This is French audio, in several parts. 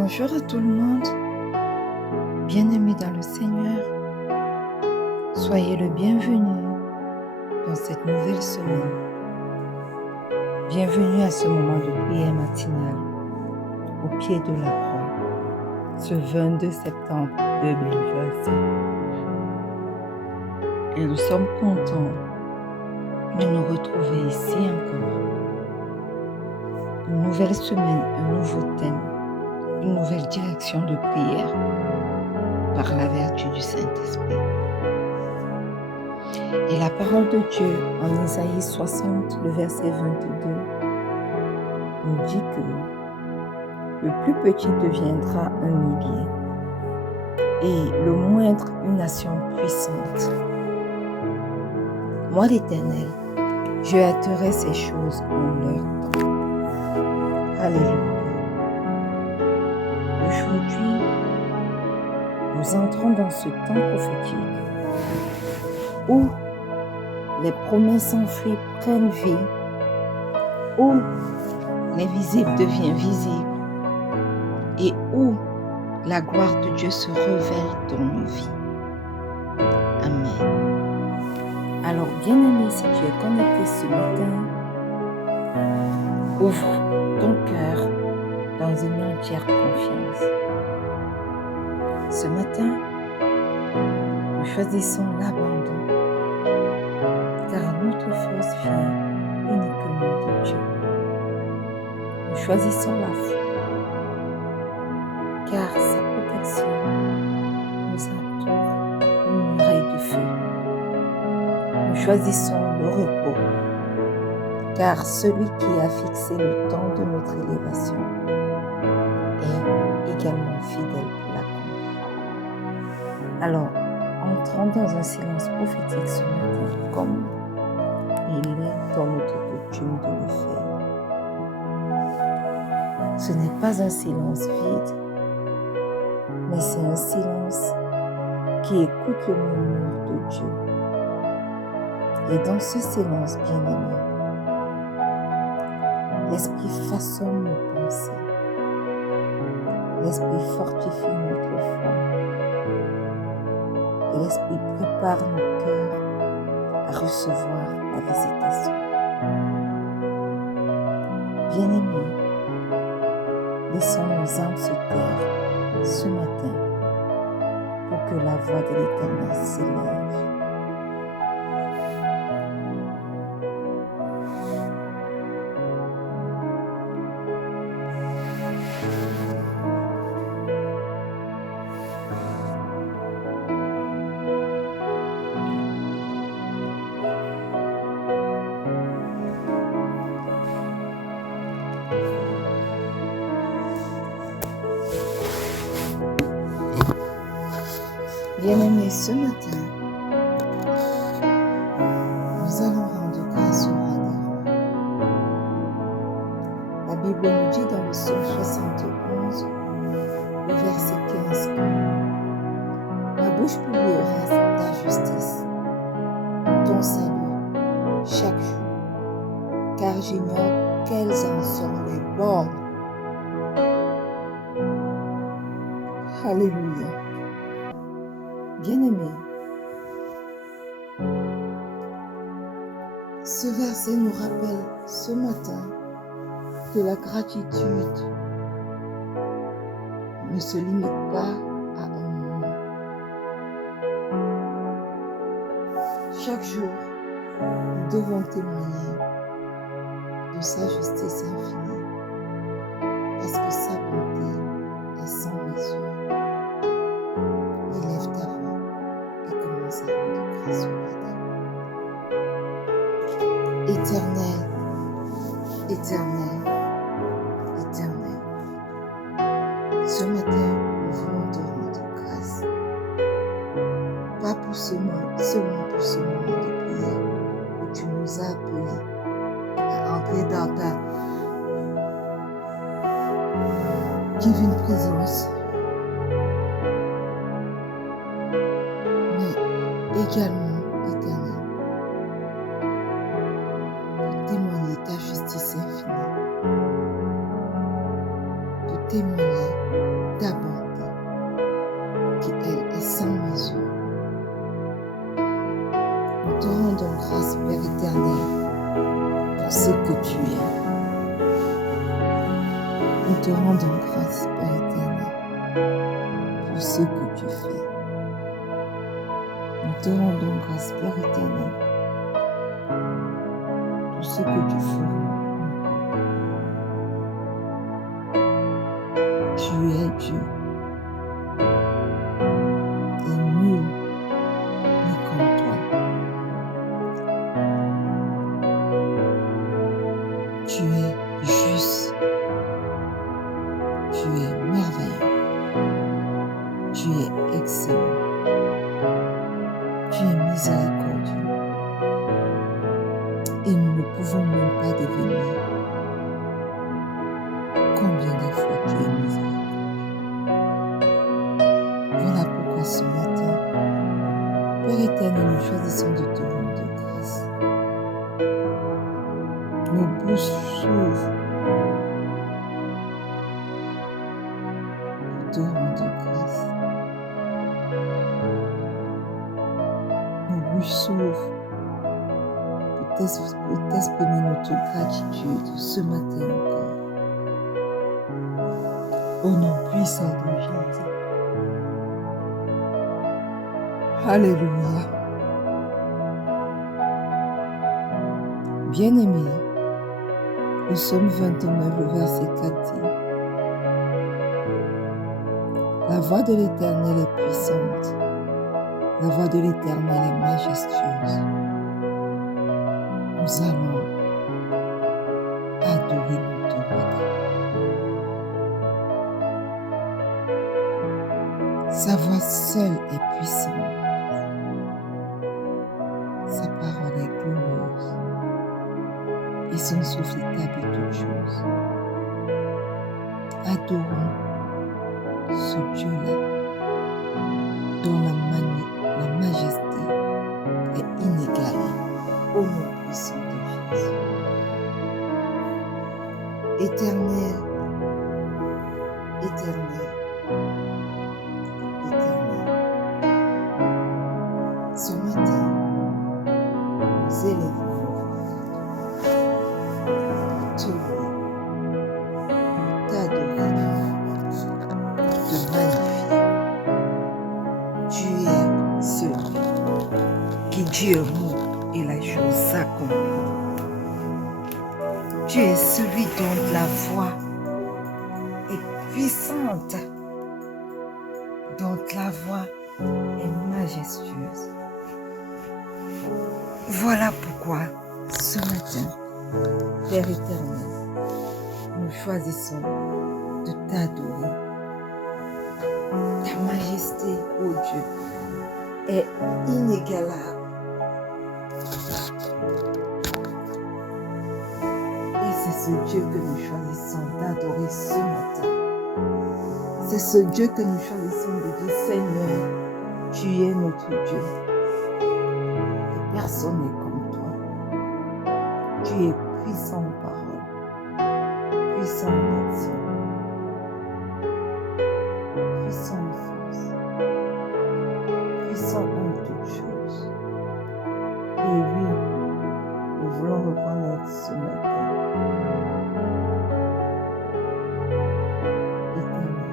Bonjour à tout le monde, bien-aimés dans le Seigneur, soyez le bienvenu dans cette nouvelle semaine. Bienvenue à ce moment de prière matinale au pied de la croix, ce 22 septembre 2025. Et nous sommes contents de nous retrouver ici encore. Une nouvelle semaine, un nouveau thème, une nouvelle direction de prière par la vertu du Saint-Esprit. Et la parole de Dieu en Isaïe 60, le verset 22, nous dit que le plus petit deviendra un millier et le moindre une nation puissante. Moi l'Éternel, je hâterai ces choses en leur temps. Alléluia. Aujourd'hui, nous entrons dans ce temps prophétique où les promesses enfouies prennent vie, où l'invisible devient visible et où la gloire de Dieu se révèle dans nos vies. Amen. Alors, bien-aimé, si tu es connecté ce matin, ouvre ton cœur dans une entière confiance. Ce matin, nous choisissons l'abandon, car notre force vient uniquement de Dieu. Nous choisissons la foi, car sa protection nous entoure une muraille de feu. Nous choisissons le repos, car celui qui a fixé le temps de notre élévation est également fidèle pour l'accomplir. Alors, entrons dans un silence prophétique ce matin, comme il est dans notre coutume de le faire. Ce n'est pas un silence vide, mais c'est un silence qui écoute le murmure de Dieu. Et dans ce silence, bien-aimé, l'Esprit façonne nos pensées. L'Esprit fortifie notre foi. Et l'Esprit prépare nos cœurs à recevoir la visitation. Bien-aimés, laissons nos âmes se taire ce matin pour que la voix de l'Éternel s'élève. Bien-aimés, ce matin, nous allons rendre grâce au roi des rois. La Bible nous dit dans le psaume 71, le verset 15, ma bouche publiera ta justice, ton salut, chaque jour, car j'ignore quels en sont les bornes. Alléluia. Bien-aimés, ce verset nous rappelle ce matin que la gratitude ne se limite pas à un moment. Chaque jour, nous devons témoigner de sa justice infinie, parce que sa bonté est sans mesure. Élève ta voix et commence à rendre grâce au roi des rois. Éternel, éternel, éternel, ce matin, nous voulons te rendre grâce. Pas pour seulement pour ce moment de prière où tu nous as appelés à entrer dans ta divine présence, mais également, éternel, pour témoigner ta justice infinie, pour témoigner ce que tu es. Nous te rendons grâce, Père éternel, pour ce que tu fais. Nous te rendons grâce, Père éternel, pour ce que tu feras encore. Tu es Dieu. Et nul n'est comme toi. Tu es juste. Tu es merveilleux. Tu es excellent. Tu es miséricordieux. Et nous ne pouvons même pas deviner combien de fois tu es miséricordieux. Voilà pourquoi ce matin, Père éternel, nous choisissons de te rendre grâce. Nos bouches s'ouvrent pour te rendre grâce. Nos bouches s'ouvrent pour t'exprimer notre gratitude ce matin encore. Au nom puissant de Jésus. Alléluia. Bien-aimés, le psaume 29, le verset 4 dit: La voix de l'Éternel est puissante, la voix de l'Éternel est majestueuse. Nous allons adorer notre roi. Sa voix seule est puissante. Sa parole est glorieuse. Et son souffle établit toutes choses. Adorons ce Dieu-là dont la majesté est inégalée au nom puissant de Jésus. Éternel, éternel, éternel. Ce matin, nous élevons nos voix pour te louer, pour t'adorer, te magnifier. Tu es celui qui dit un mot et la chose s'accomplit. Tu es celui dont la voix est puissante, dont la voix est majestueuse. Voilà pourquoi ce matin, Père éternel, nous choisissons de t'adorer. Ta majesté, ô Dieu, est inégalable. Et c'est ce Dieu que nous choisissons d'adorer ce matin. C'est ce Dieu que nous choisissons de dire: Seigneur, tu es notre Dieu. Et personne n'est comme toi. Tu es puissant en parole, puissant en action, puissant en force, puissant en toutes choses. Et oui, nous voulons reconnaître ce matin, éternel,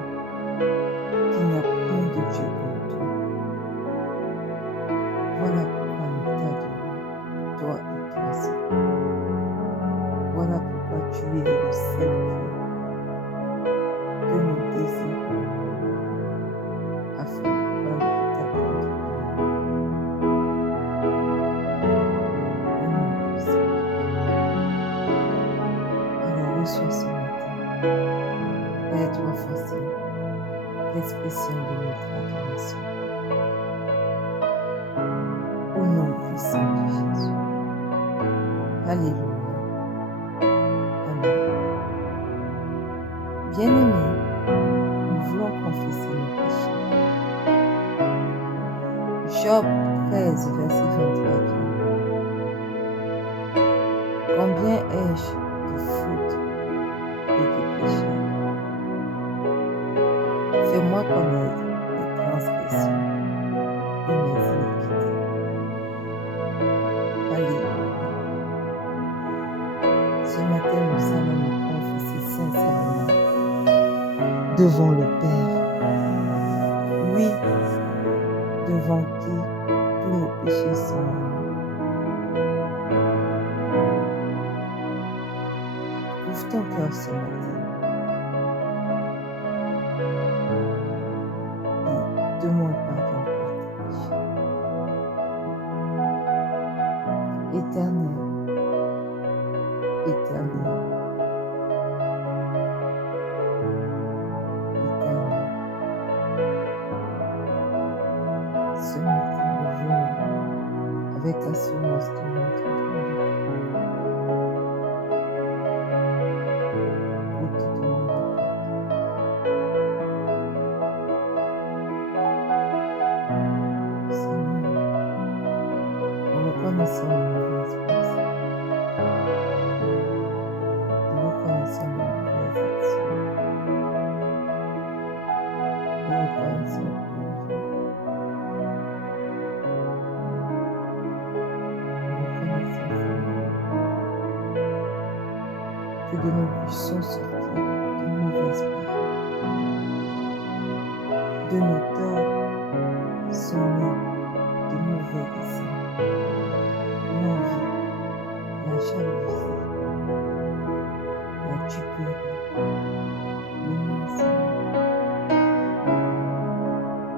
qu'il n'y a point de Dieu comme toi. Voilà pourquoi nous t'adorons, toi et toi seul. Voilà pourquoi tu es le seul Dieu que nous désirons afin de prendre ta grande gloire. Au nom puissant de Jésus. Alors reçois ce matin, Père, toi facile, l'expression de notre adoration. Au nom puissant de Jésus. Alléluia. Amen. Bien-aimés, nous voulons confesser nos péchés. Job 13, verset 23 dit: Combien ai-je de fautes et de péchés? Fais-moi connaître les transgressions et mes iniquités. Alléluia. devant le Père. Oui, devant qui tous nos péchés sont là. Ouvre ton cœur ce matin et demande pardon pour tes péchés. Éternel, éternel, éternel, ce matin nous venons avec assurance devant ton trône pour te demander pardon. Seigneur, nous reconnaissons nos mauvaises pensées, nous reconnaissons nos mauvaises actions, nous reconnaissons nos vies, nous reconnaissons, Seigneur, que de nos bouches sont sorties de mauvaises paroles, de nos torts sont nés de mauvais desseins, l'envie, la jalousie, la duperie, le mensonge.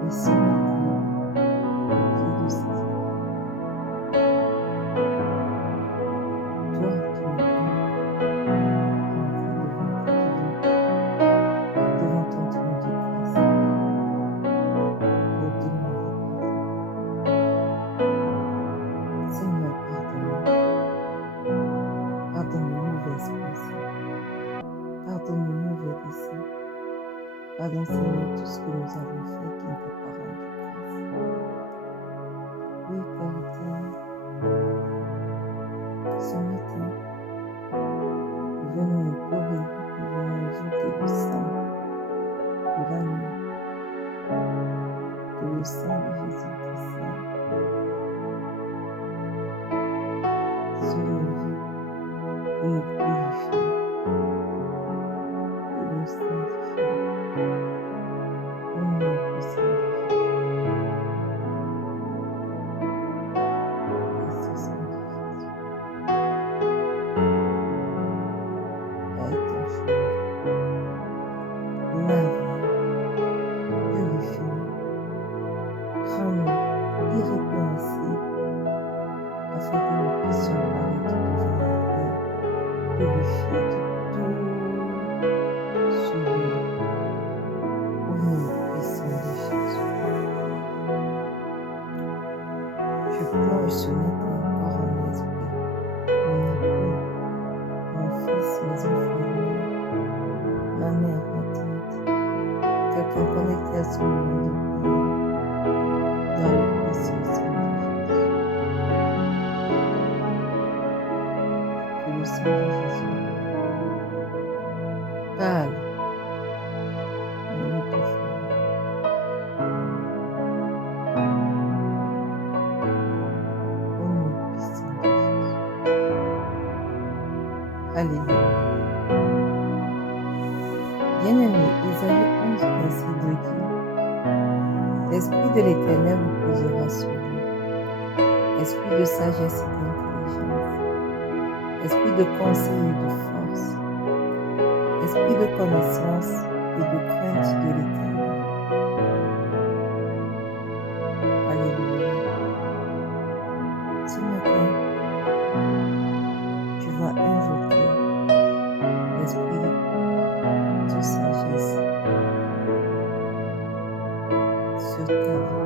Et ce matin, au pied de cette croix, toi qui nous devant ton trône de grâce pour demander pardon. Seigneur, pardonne-nous. Pardonne nos mauvaises pensées. Pardonne nos mauvais desseins. Pardonne, Seigneur, tout ce que nous avons fait qui ne peut pas rendre grâce. Oui, Père éternel, ce matin, nous venons implorer, nous venons invoquer le sang de l'agneau, que le sang de Jésus descende sur nos vies pour nous purifier, pour nous sanctifier, au nom puissant de Jésus. Précieux sang de Jésus, aide ton chemin, lave-nous, purifie-nous, rends-nous irrépréhensibles, afin que nous puissions paraître devant le Père, purifiés de tout souillure, au nom puissant de Jésus. Je plonge ce matin encore en mon esprit, mon époux, mon fils, mes enfants, ma mère, ma tante, quelqu'un connecté à ce moment de prière, dans le précieux sang de Jésus. Que le sang de Jésus parle dans notre famille. Au nom puissant de Jésus. Alléluia. Bien-aimé, Isaïe 11, verset 2 dit: L'Esprit de l'Éternel reposera sur lui, esprit de sagesse et d'intelligence, esprit de conseil et de force, esprit de connaissance et de crainte de l'Éternel. Alléluia. Ce matin, tu vas invoquer l'esprit de sagesse sur ta vie.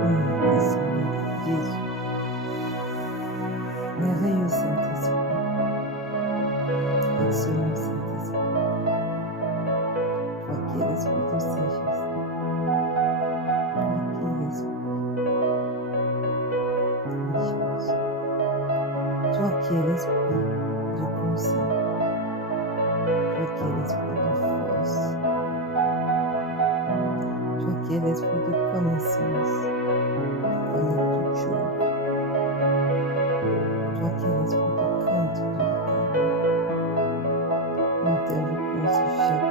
Au nom puissant de Jésus. Merveilleux Saint-Esprit, excellent Saint-Esprit, toi qui es l'esprit de sagesse, toi qui es l'esprit d'intelligence, toi qui es l'esprit de conseil, toi qui es l'esprit de force, toi qui es l'esprit de connaissance, tu connais toutes choses, toi qui es l'esprit de crainte de l'Éternel. Nous t'invoquons ce chaque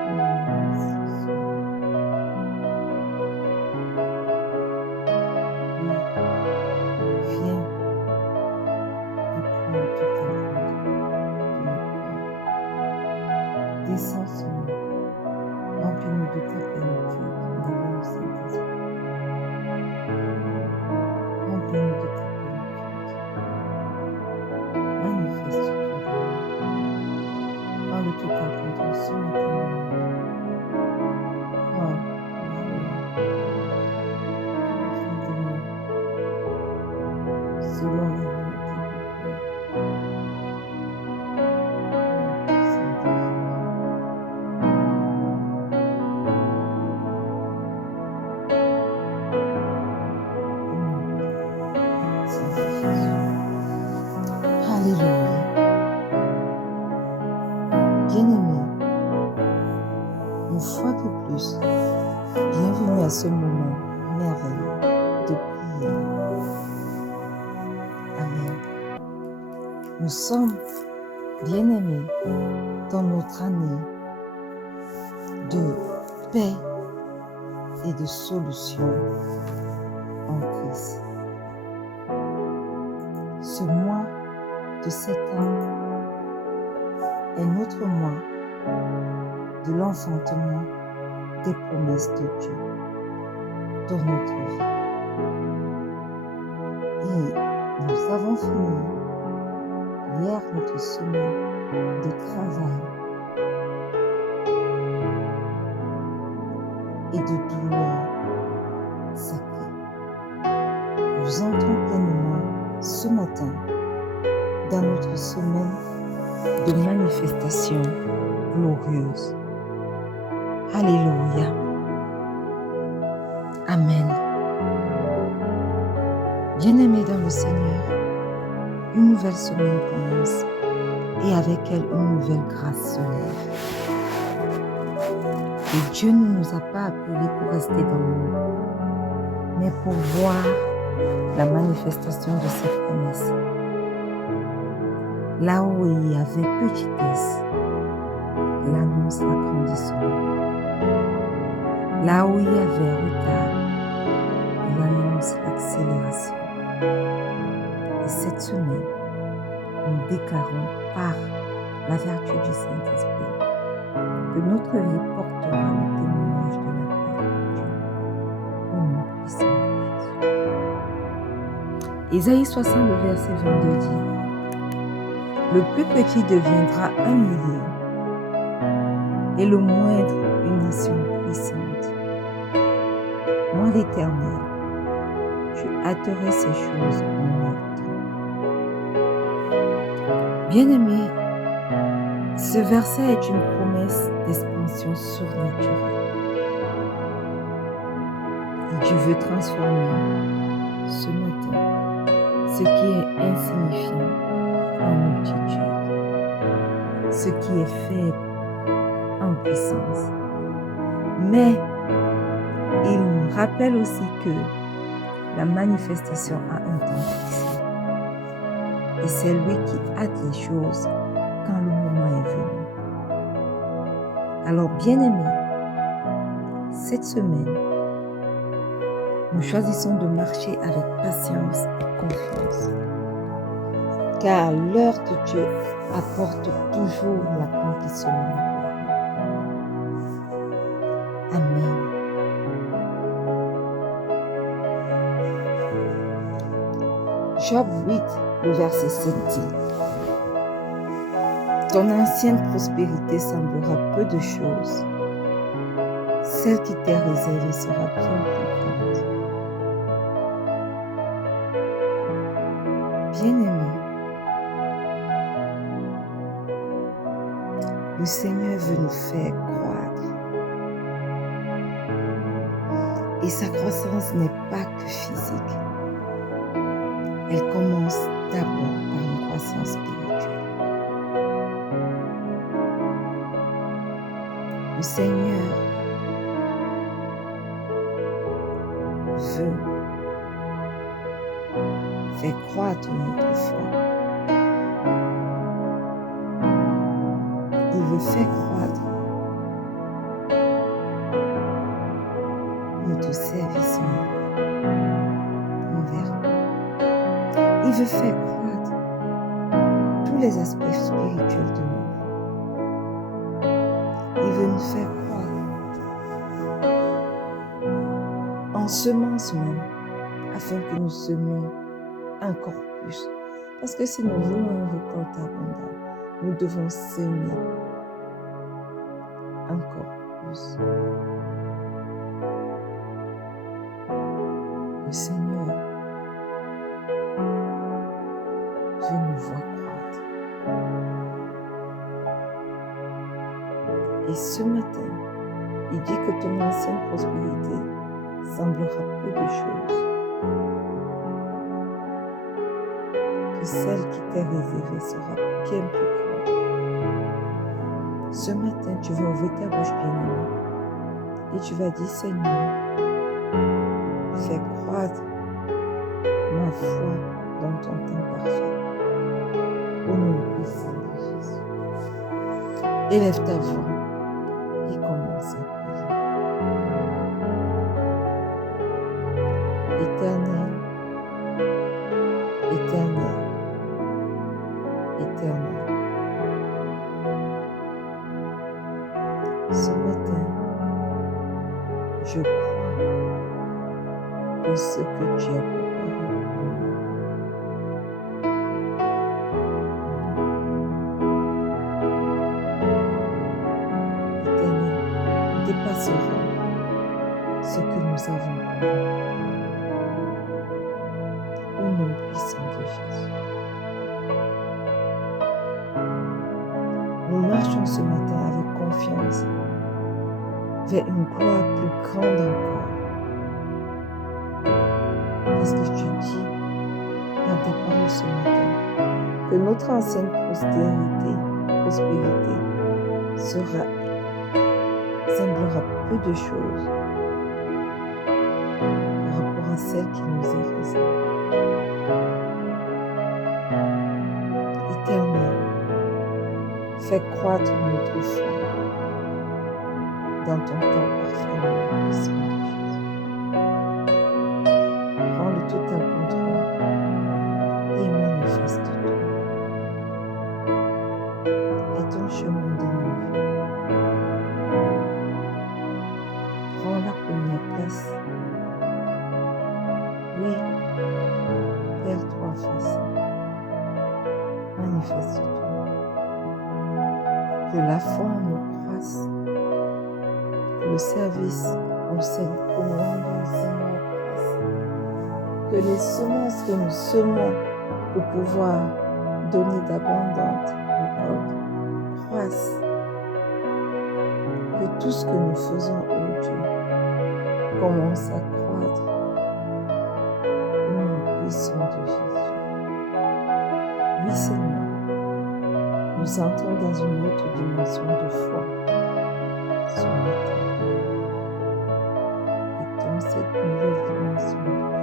une fois de plus, bienvenue à ce moment merveilleux de prière. Amen. Nous sommes bien-aimés dans notre année de paix et de solution en Christ. Ce mois de septembre est notre mois de l'enfantement des promesses de Dieu dans notre vie. Et nous avons fini hier notre semaine de travail et de douleur sacrée. Nous entrons pleinement ce matin dans notre semaine de manifestation glorieuse. Alléluia. Amen. Bien-aimés dans le Seigneur, une nouvelle semaine commence et avec elle une nouvelle grâce se lève. Et Dieu ne nous a pas appelés pour rester dans le monde, mais pour voir la manifestation de ses promesses. Là où il y avait petitesse, il annonce l'agrandissement. Là où il y avait retard, il annonce l'accélération. Et cette semaine, nous déclarons par la vertu du Saint-Esprit que notre vie portera le témoignage de la gloire de Dieu au nom puissant de Jésus. Ésaïe 60, verset 22 dit: le plus petit deviendra un millier et le moindre une nation puissante. Moi, l'Éternel, je hâterai ces choses en leur temps. Bien-aimés, ce verset est une promesse d'expansion surnaturelle. Et Dieu veut transformer ce matin ce qui est insignifiant en multitude, ce qui est faible en puissance. Mais il nous rappelle aussi que la manifestation a un temps fixé. Et c'est lui qui hâte les choses quand le moment est venu. Alors, bien-aimés, cette semaine, nous choisissons de marcher avec patience et confiance. Car l'heure de Dieu apporte toujours l'accomplissement. Amen. Job 8, le verset 7 dit: ton ancienne prospérité semblera peu de choses. Celle qui t'est réservée sera bien plus grande. Bien-aimés, le Seigneur veut nous faire croître. Et sa croissance n'est pas que physique. Elle commence d'abord par une croissance spirituelle. Le Seigneur veut faire croître notre foi. Il veut faire croître notre service envers lui. Il veut faire croître tous les aspects spirituels de nous. Il veut nous faire croître en semence même, afin que nous semions encore plus. Parce que si nous voulons une récolte abondante, nous devons semer encore plus. Le Seigneur veut nous voir croître. Et ce matin, il dit que ton ancienne prospérité semblera peu de choses. Que celle qui t'est réservée sera bien plus grande. Ce matin, tu vas ouvrir ta bouche bien-aimée Et tu vas dire, Seigneur, fais croître ma foi dans ton temps parfait. Au nom puissant de Jésus. Élève ta voix et commence à prier. Éternel, éternel, éternel. Ce matin, je crois que ce que tu as préparé pour moi, éternel, dépassera ce que nous avons connu. Au nom puissant de Jésus. Nous marchons ce matin avec confiance vers une gloire plus grande encore. Parce que tu dis dans ta parole ce matin que notre ancienne prospérité semblera peu de choses par rapport à celle qui nous est réservée. Éternel, fais croître notre foi dans ton temps parfait, au nom puissant de Jésus. Prends le total contrôle et manifeste-toi. Et ton chemin de nos vies. Prends la première place. Oui, Père trois faces. Manifeste-toi. Que la foi en nous croisse. Que le service au Seigneur croisse. Que les semences que nous semons pour pouvoir donner d'abondantes récoltes croissent. Que tout ce que nous faisons, ô Dieu, commence à croître au nom puissant de Jésus. Oui, Seigneur, nous entrons dans une autre dimension de foi ce matin. Et dans cette nouvelle dimension de foi,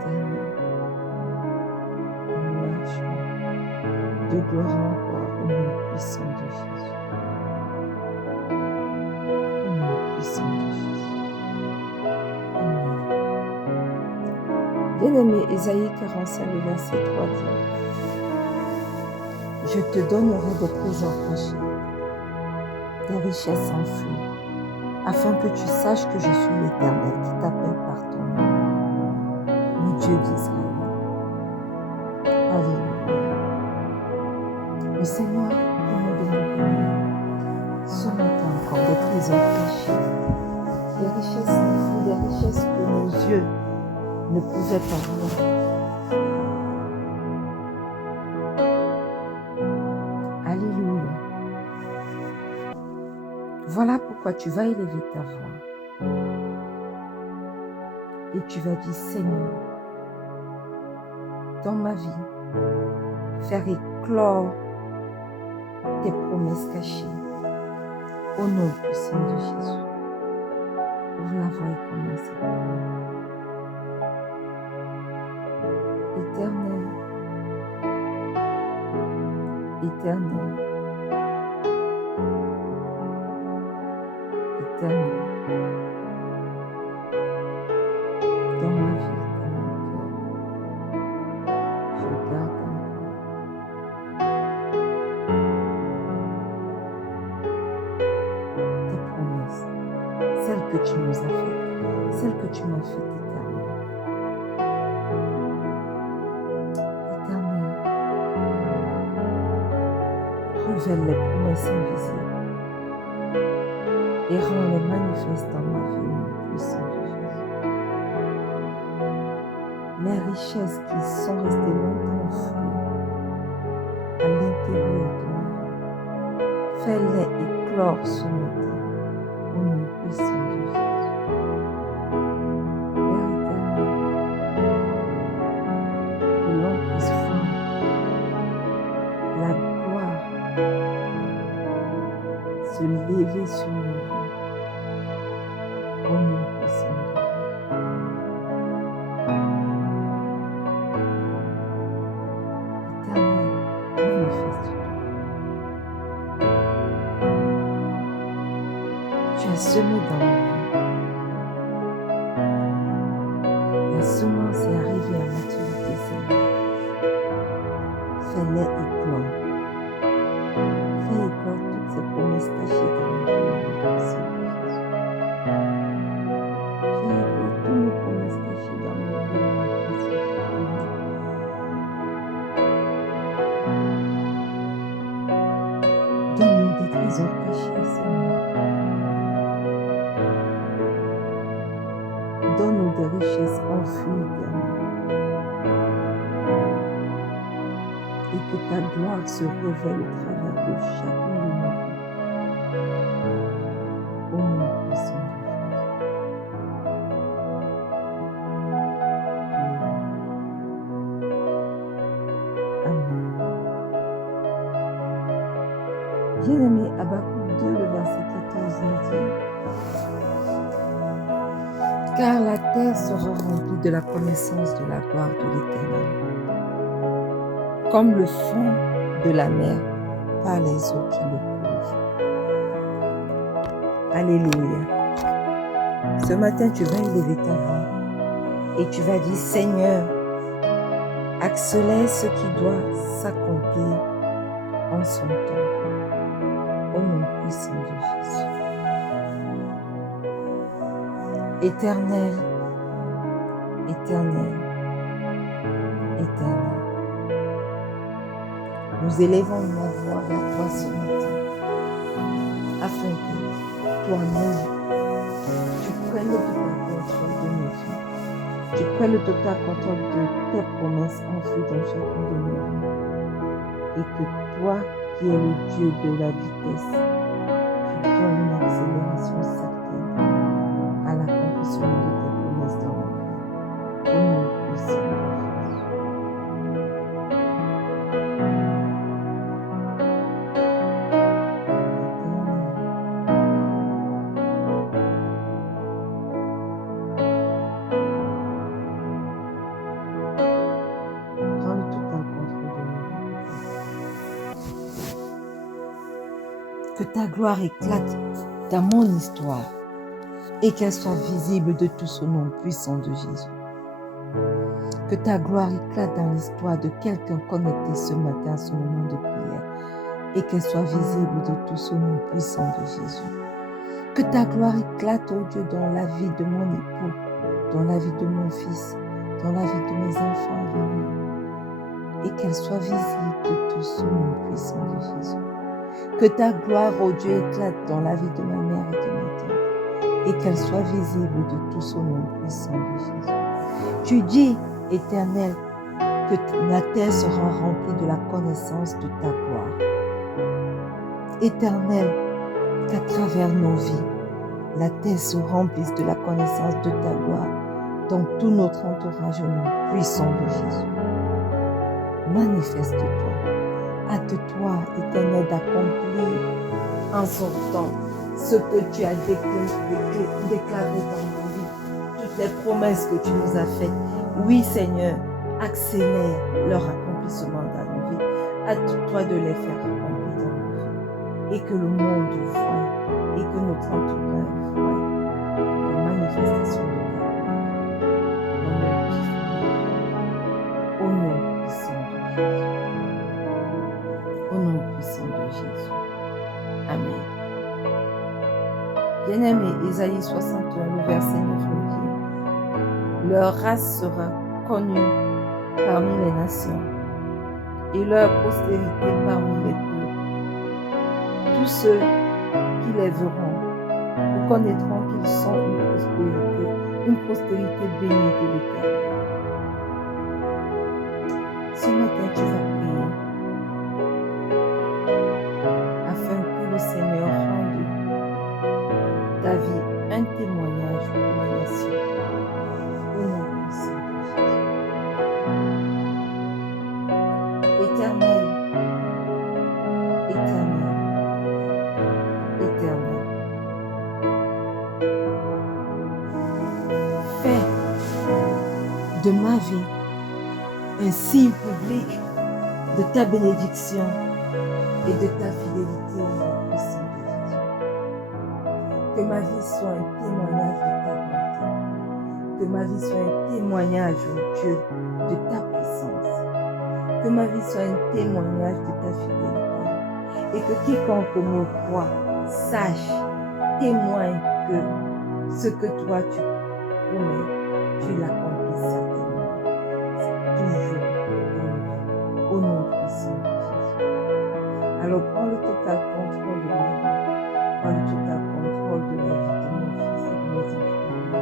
éternel, nous marchons de gloire en gloire au nom puissant de Jésus. Au nom puissant de Jésus. Amen. Bien-aimé, Ésaïe 45, le verset 3 dit: Je te donnerai des trésors cachés, des richesses enfouies, afin que tu saches que je suis l'Éternel qui t'appelle par ton nom, le Dieu d'Israël. Alléluia. Le Seigneur nous donne ce matin encore des trésors cachés, des richesses enfouies, des richesses que nos yeux ne pouvaient pas voir. Alléluia. Voilà pourquoi tu vas élever ta voix et tu vas dire: Seigneur, dans ma vie, faire éclore tes promesses cachées au nom puissant de Jésus. Ouvre la voix et commence à prier. Éternel, éternel, éternel, dans ma vie, dans mon cœur, je garde encore tes promesses, celles que tu nous as faites, celles que tu m'as faites, éternel. Éternel, révèle les promesses invisibles et rends-les manifestes dans ma vie au nom puissant de Jésus. Les richesses qui sont restées longtemps enfouies à l'intérieur de ma vie, fais-les éclore ce matin au nom puissant de Jésus. Père éternel, que l'on puisse voir la gloire se lever sur nos vies. Au nom puissant de Jésus. Éternel, manifeste-toi. Tu as semé dans nos vies. La semence est arrivée à maturité, Seigneur. Fais-les éclore. Fais éclore toutes ces promesses cachées dans nos vies, au nom puissant de Jésus. Fais éclore toutes nos promesses cachées dans nos vies, au nom puissant de Jésus. Donne-nous des trésors cachés, Seigneur. Donne-nous des richesses enfouies, Éternel. Et que ta gloire se révèle au travers de chacune de nos vies. Au nom puissant de Jésus. Amen. Bien-aimé, Habakkuk 2, le verset 14 nous dit: car la terre sera remplie de la connaissance de la gloire de l'Éternel, comme le fond de la mer par les eaux qui le couvrent. Alléluia. Ce matin, tu vas élever ta voix et tu vas dire: Seigneur, accélère ce qui doit s'accomplir en son temps. Au nom puissant de Jésus. Éternel, éternel, éternel, nous élevons notre voix vers toi ce matin, afin que toi-même, tu prennes le total contrôle de nos vies, tu prennes le total contrôle de tes promesses enfouies dans chacune de nos vies, et que toi, qui es le Dieu de la vitesse, tu donnes une accélération certaine à l'accomplissement de tes promesses dans nos vies. Au nom puissant de Jésus. Prends le total contrôle de nos vies. Que ta gloire éclate dans mon histoire et qu'elle soit visible de tous au nom puissant de Jésus. Que ta gloire éclate dans l'histoire de quelqu'un connecté ce matin à ce moment de prière et qu'elle soit visible de tous au nom puissant de Jésus. Que ta gloire éclate, oh Dieu, dans la vie de mon époux, dans la vie de mon fils, dans la vie de mes enfants à venir, et qu'elle soit visible de tous au nom puissant de Jésus. Que ta gloire, oh Dieu, éclate dans la vie de ma mère et de ma tante, et qu'elle soit visible de tous au nom puissant de Jésus. Tu dis, Éternel, que la terre sera remplie de la connaissance de ta gloire. Éternel, qu'à travers nos vies, la terre se remplisse de la connaissance de ta gloire dans tout notre entourage au nom puissant de Jésus. Manifeste-toi. Hâte-toi, Éternel, d'accomplir en son temps ce que tu as déclaré dans nos vies, toutes les promesses que tu nous as faites. Oui, Seigneur, accélère leur accomplissement dans nos vies. Hâte-toi de les faire accomplir dans nos vies. Et que le monde voie, et que notre entourage voie la manifestation de ta gloire. Au nom puissant de Jésus. Au nom puissant de Jésus. Amen. Bien-aimé, Ésaïe 61, le verset 9 nous dit: leur race sera connue parmi les nations et leur postérité parmi les peuples. Tous ceux qui les verront reconnaîtront qu'ils sont une postérité bénie de l'Éternel. Ce matin, tu vas prier afin que le Seigneur rende ta vie un témoignage pour la nation. Au nom puissant de Jésus. Éternel, éternel, éternel, vie un signe public de ta bénédiction et de ta fidélité au nom puissant de Jésus. Que ma vie soit un témoignage de ta bonté. Que ma vie soit un témoignage, oh Dieu, de ta puissance. Que ma vie soit un témoignage de ta fidélité. Et que quiconque me croit sache, témoigne que ce que toi tu promets, tu l'accomplis certainement. Toujours au nom puissant de Jésus. Alors prends le total contrôle de ma vie. Prends le total contrôle de la vie de mon fils et de mes enfants.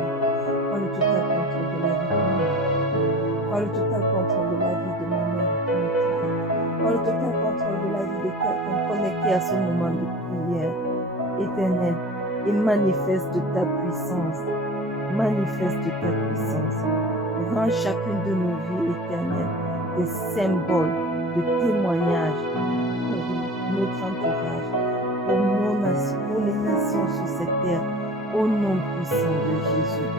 Prends le total contrôle de la vie de mon mari. Prends le total contrôle de la vie de ma mère et de mes frères. Prends le total contrôle de la vie de quelqu'un connecté à ce moment de prière. Éternel, et manifeste ta puissance. Manifeste ta puissance. Rends chacune de nos vies éternelles des symboles de témoignages pour notre entourage, pour les nations sur cette terre, au nom puissant de Jésus.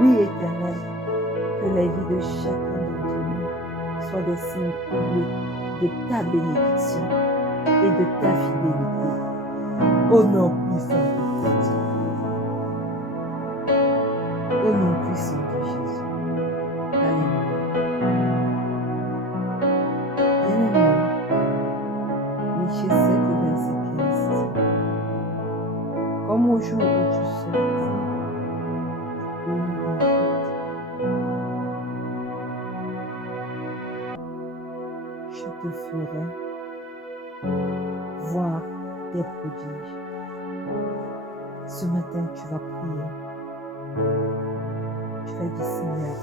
Oui, éternel, que la vie de chacun d'entre nous soit des signes publics de ta bénédiction et de ta fidélité. Au nom puissant de Jésus. Au nom puissant de Jésus. Alléluia. Bien-aimé, Michée 7, verset 15. Comme au jour où tu sortis, je te ferai voir des prodiges. Ce matin, tu vas prier. Tu vas dire, Seigneur,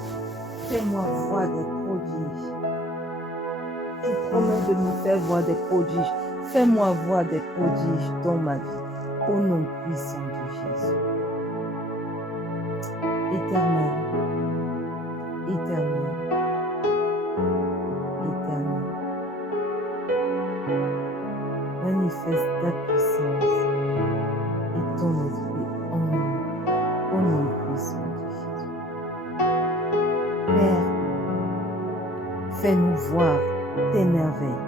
fais-moi voir des prodiges. Tu promets de nous faire voir des prodiges. Fais-moi voir des prodiges dans ma vie. Au nom puissant de Jésus. Éternel, éternel, éternel. Manifeste ta puissance et ton esprit en nous, au nom puissant de Jésus. Père, fais-nous voir tes merveilles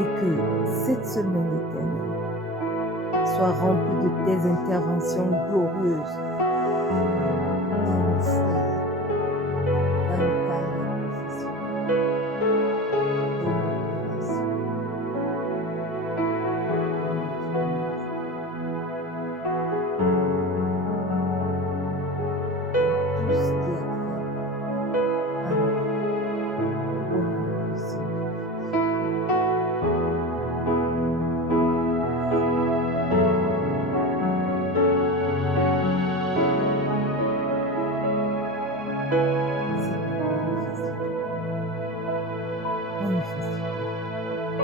et que cette semaine éternelle soit remplie de tes interventions glorieuses dans nos foyers, dans nos carrières professionnelles, dans nos relations.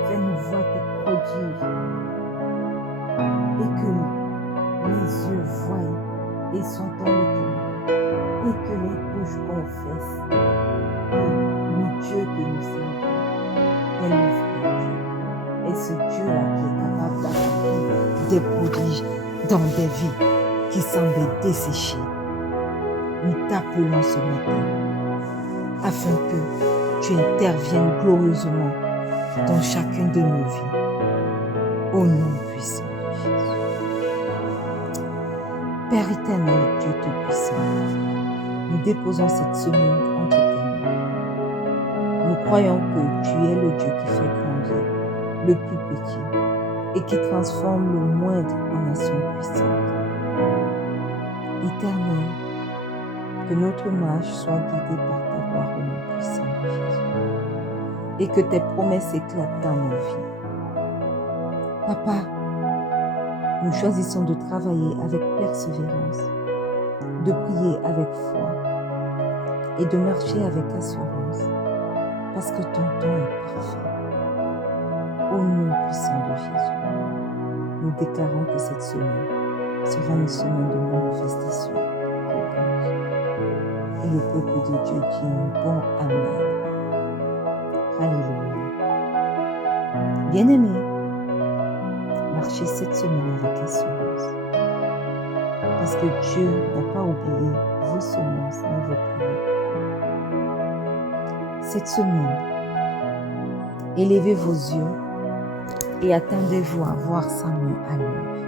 Fais-nous voir tes prodiges et que les yeux voient et s'entendent les témoins et que les bouches confessent que le Dieu que nous servons est le vrai Dieu. Et ce Dieu-là qui est capable d'accomplir des prodiges dans des vies qui semblaient desséchées. Nous t'appelons ce matin afin que tu interviennes glorieusement dans chacune de nos vies. Au nom puissant de Jésus. Père éternel, Dieu Tout-Puissant, nous déposons cette semaine entre tes mains. Nous croyons que tu es le Dieu qui fait grandir le plus petit et qui transforme le moindre en nation puissante. Éternel, que notre marche soit guidée par ta gloire au nom puissant de Jésus et que tes promesses éclatent dans nos vies. Papa, nous choisissons de travailler avec persévérance, de prier avec foi et de marcher avec assurance parce que ton temps est parfait. Au nom puissant de Jésus, nous déclarons que cette semaine sera une semaine de manifestation glorieuse. Et le peuple de Dieu dit un bon Amen. Alléluia. Bien-aimés, marchez cette semaine avec assurance. Parce que Dieu n'a pas oublié vos semences ni vos prières. cette semaine, élevez vos yeux et attendez-vous à voir sa main à l'œuvre.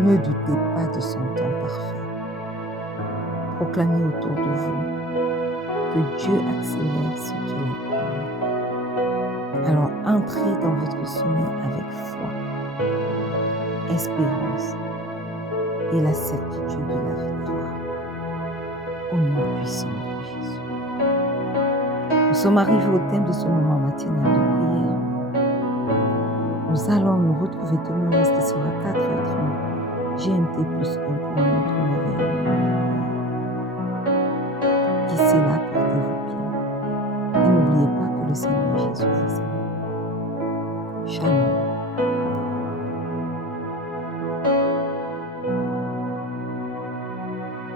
Ne doutez pas de son temps parfait. Proclamez autour de vous que Dieu accélère ce qu'il a promis. Alors entrez dans votre semaine avec foi, espérance et la certitude de la victoire. Au nom puissant de Jésus. Nous sommes arrivés au thème de ce moment matinal de prière. Nous allons nous retrouver demain, ce sera 4h30, GMT plus 1 pour un autre merveilleux moment de prière. D'ici là, portez-vous